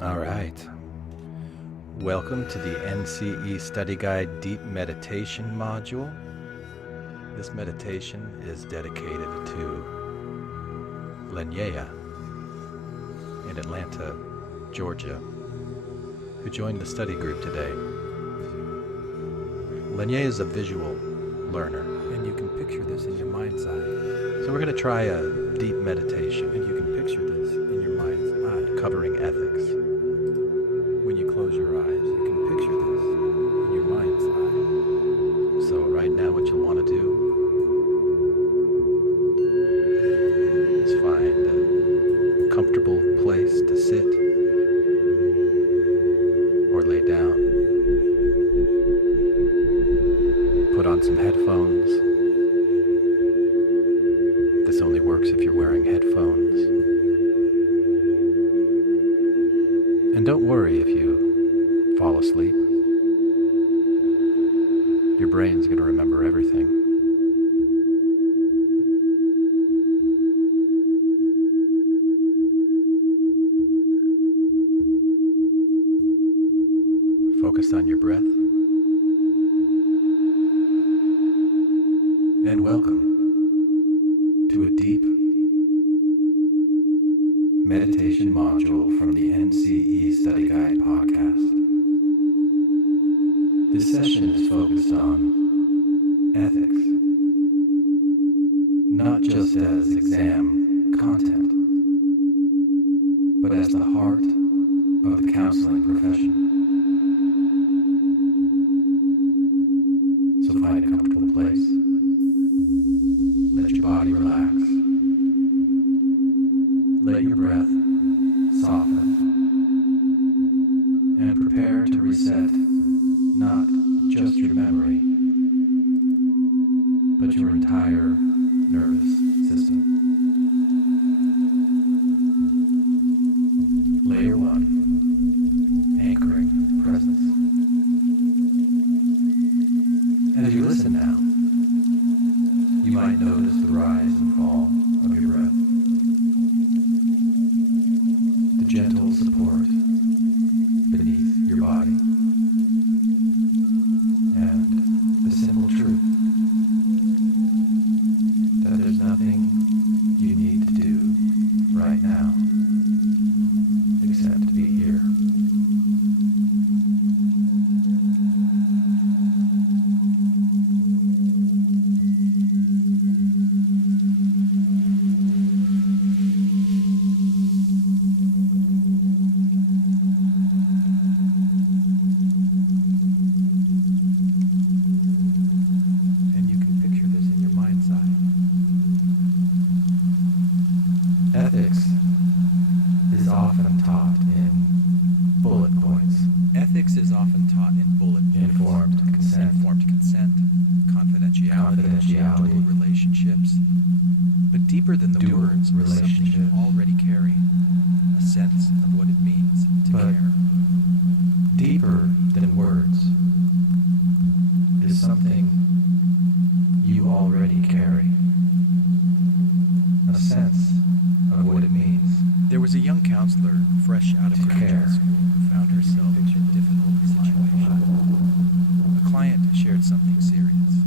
All right. Welcome to the NCE Study Guide Deep Meditation module. This meditation is dedicated to Linnea in Atlanta, Georgia, who joined the study group today. Linnea is a visual learner, and you can picture this in your mind's eye. So we're going to try a deep meditation, and you can picture this in your mind's eye, covering ethics. When you close your eyes, you can picture this in your mind's eye. So right now what you'll want to do is find a comfortable place to sit or lay down. Put on some headphones. This only works if you're wearing headphones. And don't worry if you fall asleep. Your brain's going to remember everything. Focus on your breath. And welcome to a deep meditation module from the NCE Study Guide podcast. This session is focused on ethics, not just as exam content, but as the heart of the counseling profession. So find a comfortable place. Let your body relax. Let your breath soften. And prepare to reset not just your memory, but your entire nervous system. Layer 1, anchoring presence. As you listen now, you might notice the rise and fall of your breath, the gentle support beneath your body, and the simple truth that there's nothing you need to do right now except to be here. Ethics is often taught in bullet points. Ethics is often taught in bullet points. Informed consent, confidentiality, dual relationships. But deeper than the dual words is something you already carry, a sense of what it means to care. Deeper than words is something you already carry, a sense of what it means. There was a young counselor, fresh out of graduate school, who found herself in a difficult situation. A client shared something serious,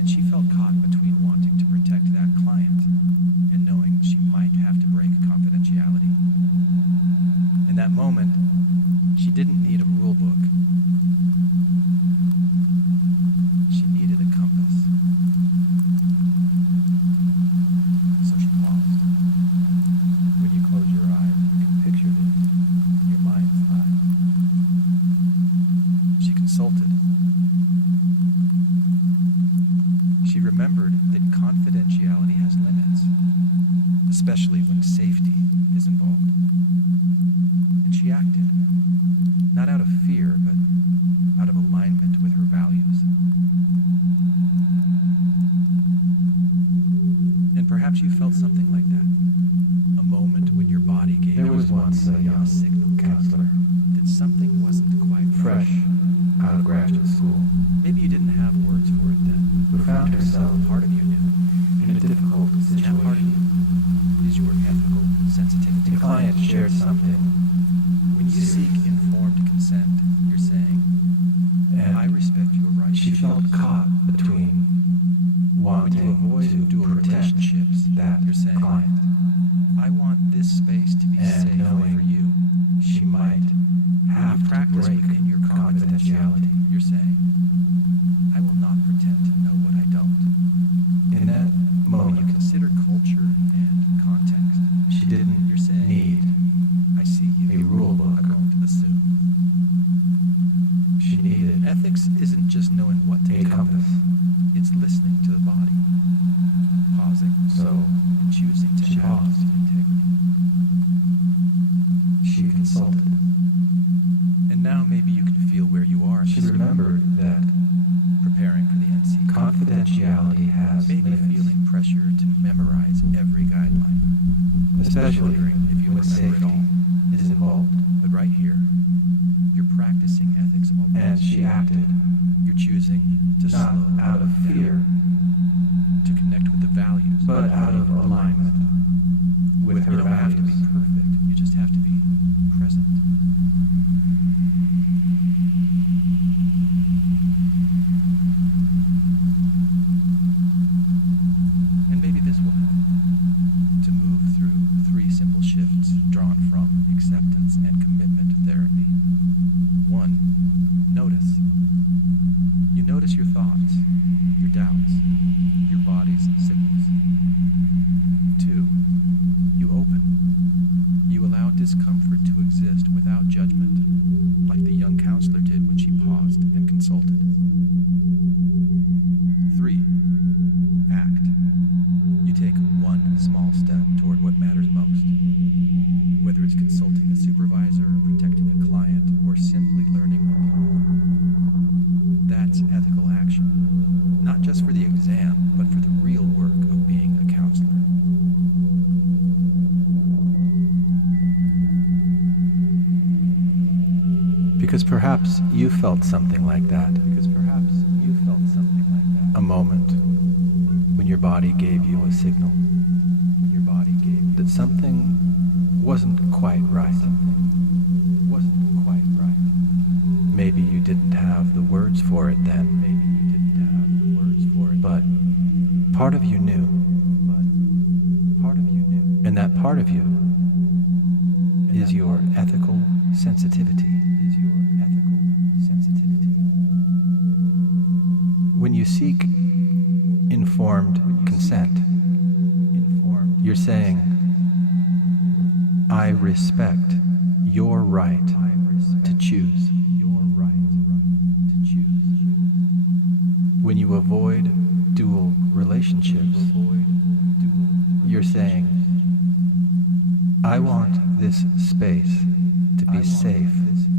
and she felt caught between wanting to protect that client and knowing she might have to break confidentiality. In that moment, she didn't need a rule book. She needed a compass. So she paused. When you close your eyes, you can picture this in your mind's eye. She consulted. She remembered that confidentiality has limits, especially when safety is involved. And she acted, not out of fear, but out of alignment with her values. And perhaps you felt something like that. A moment when your body gave There was once a young signal counselor, that something wasn't quite fresh out of graduate school, Maybe you didn't have words for it then. who found herself Part of you knew. in a difficult And that part of situation. you is your ethical sensitivity. The client shared something When When you seek informed consent, you're saying, And I respect your right. she felt caught between When you wanting avoid to dual protect relationships, that you're saying, client I want this space to be and safe knowing for you. she might have When you to practice break within your confidentiality, you're saying, I will not pretend to know what I don't. In that When you moment, consider culture and context, she didn't you're saying, need I see you. a rule book. I won't assume. She needed Ethics isn't just knowing what to a do. compass. It's listening to the body, pausing, So and choosing to she act paused. with integrity. She consulted. And now maybe you can feel where you are in She this remembered that preparing for the NCE. confidentiality has Maybe limits, feeling pressure to memorize every guideline, especially wondering if you when remember it safety all. is involved. But right here, you're practicing ethics already. And she acted You're choosing to not slow out of down, fear, to connect with the values, but out of alignment with her You don't have to be values. perfect. You just have to be present. And maybe this will help to move through 3 simple shifts drawn from acceptance and commitment therapy. 1. Notice. You notice your thoughts, your doubts, your body's signals. 2. You open. You allow discomfort to exist without judgment, like the young counselor did when she paused and consulted. 3. Act. You take one small step toward what matters most. Whether it's consulting a supervisor, protecting a client, or simply learning a little more. That's ethical action. Not just for the exam, but for the real work of being a counselor. Because perhaps you felt something like that. A moment when your body gave you a signal. That something wasn't quite right. Maybe you didn't have the words for it then. But part of you knew. And that part of you is your ethical sensitivity. When you seek informed consent, you're saying, I respect your right to choose. When you avoid dual relationships, you're saying, I want this space to be safe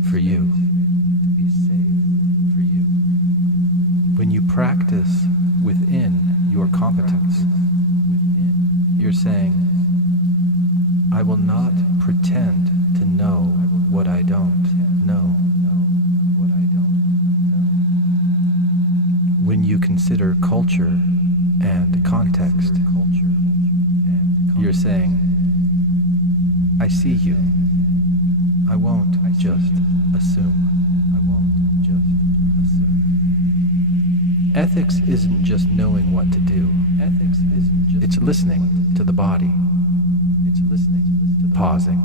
for you. When you practice within your competence, you're saying, I will not pretend to know what I don't know. When you consider culture and context, you're saying, I see you. I won't just assume. Ethics isn't just knowing what to do. It's listening to the body. Pausing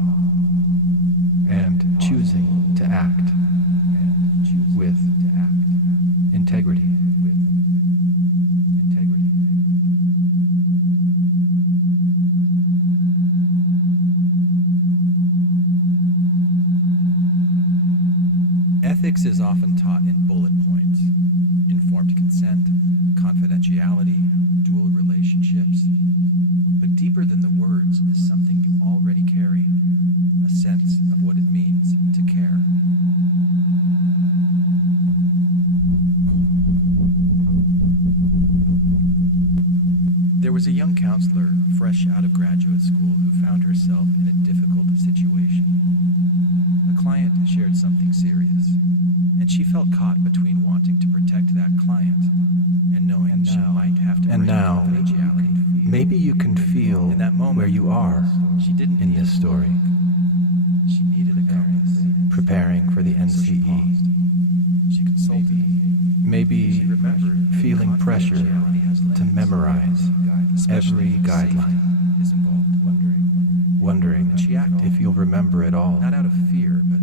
and choosing to act with integrity. Ethics is often taught in bullet points: informed consent, confidentiality, dual relationships. But deeper than the words is something you already carry, a sense of what it means to care. There was a young counselor fresh out of graduate school who found herself in a difficult situation. A client shared something serious, and she felt caught between wanting to protect that client and knowing she might have to break confidentiality. Maybe you can feel In that moment, where you are she didn't in need this a story. book. She needed a compass. preparing for the NCE. She consulted. Maybe She remembered feeling pressure to memorize every guideline, is involved. wondering And she acted. if you'll remember it all. Not out of fear, but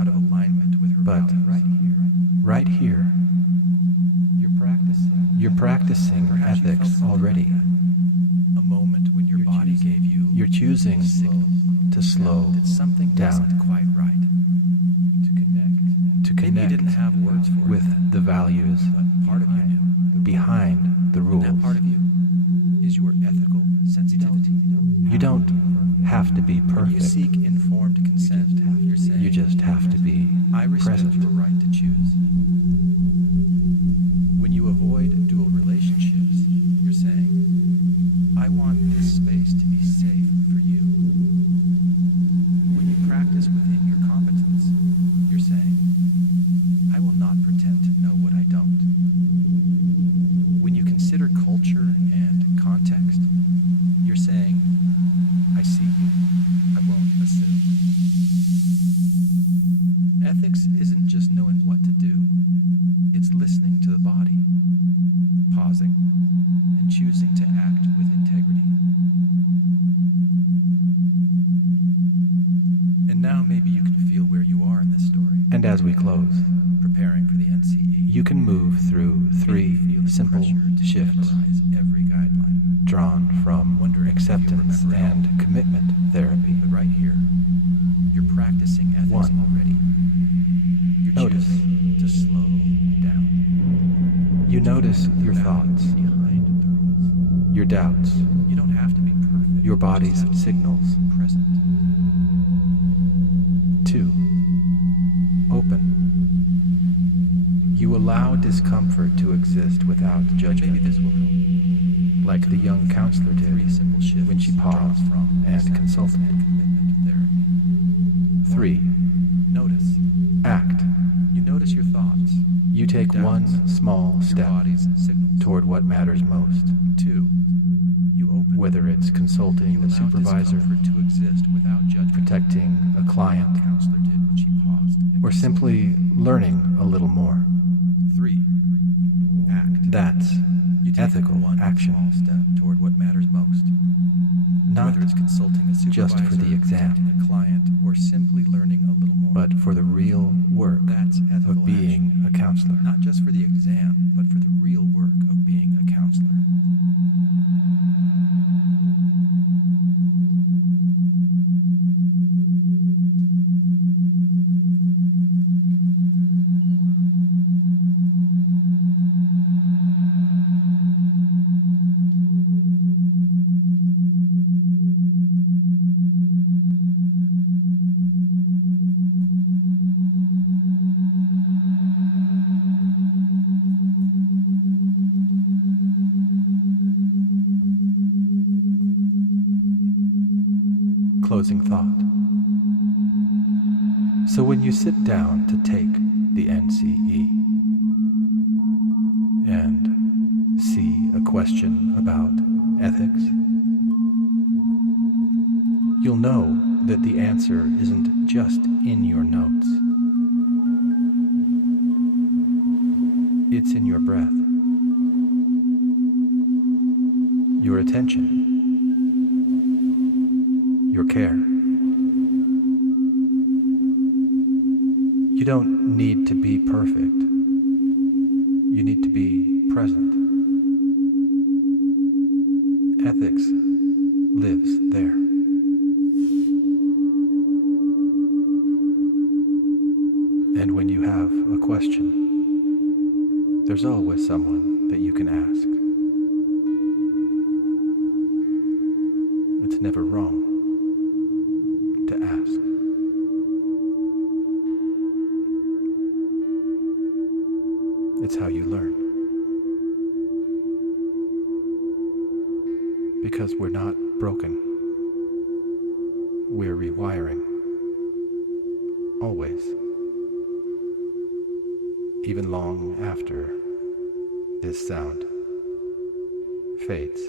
out of alignment with her But values. right here, you're practicing Perhaps you felt ethics something already. like that. A moment when your body gave you You're choosing to slow that something down, wasn't quite right. to Maybe you connect didn't have words for it with then, the values but part of you knew. behind the And rules. that part of you is your ethical sensitivity. You don't have to be When you perfect. seek informed consent, you're saying, You just have to be I respect present. your right to choose. When you avoid dual relationships, you're saying, I want this space to be safe for you. When you practice within your competence, you're saying, I will not pretend to know what I don't. When you consider culture and context, you're saying, I see you, I won't assume. Ethics isn't just knowing what to do, it's listening to the body, pausing, and choosing to act with integrity. And now maybe you can feel where you are in this story, And as we close, preparing for the NCE. you can move through Maybe three feel the simple pressure to shifts memorize every guideline. drawn from Wondering if you'll acceptance remember it all. and commitment therapy. But right here, you're practicing ethics 1. already. You're Notice. choosing to slow down. You notice your thoughts, Behind the rules. your doubts, You don't have to be perfect. your You just body's have to be signals. present. 2. Open. You allow discomfort to exist without Maybe judgment, this will help. like the young counselor Three did simple shifts when she drawn paused from and acceptance consulted. and commitment therapy. 3. Notice. Act. You notice your thoughts. You take your one doubts, small your step body's signals. toward what matters most, 2. You open. whether it's consulting You a allow supervisor, discomfort to exist without judgment. protecting a client, The counselor did when she paused. and or consulted. simply learning a little more. 3. Act. That's You take ethical one action, small step toward what matters most. not Whether it's consulting a supervisor, just for the exam, protecting a client, or simply learning a little more. but for the real work That's ethical of being action. a counselor. Not just for the exam, but for the real work of being a counselor. Closing thought. So when you sit down to take the NCE and see a question about ethics, you'll know that the answer isn't just in your notes. It's in your breath, your attention, your care. You don't need to be perfect. You need to be present. Ethics lives there. And when you have a question, there's always someone that you can ask. It's never wrong to ask. It's how you learn. Because we're not broken. We're rewiring. Always. Even long after this sound fades.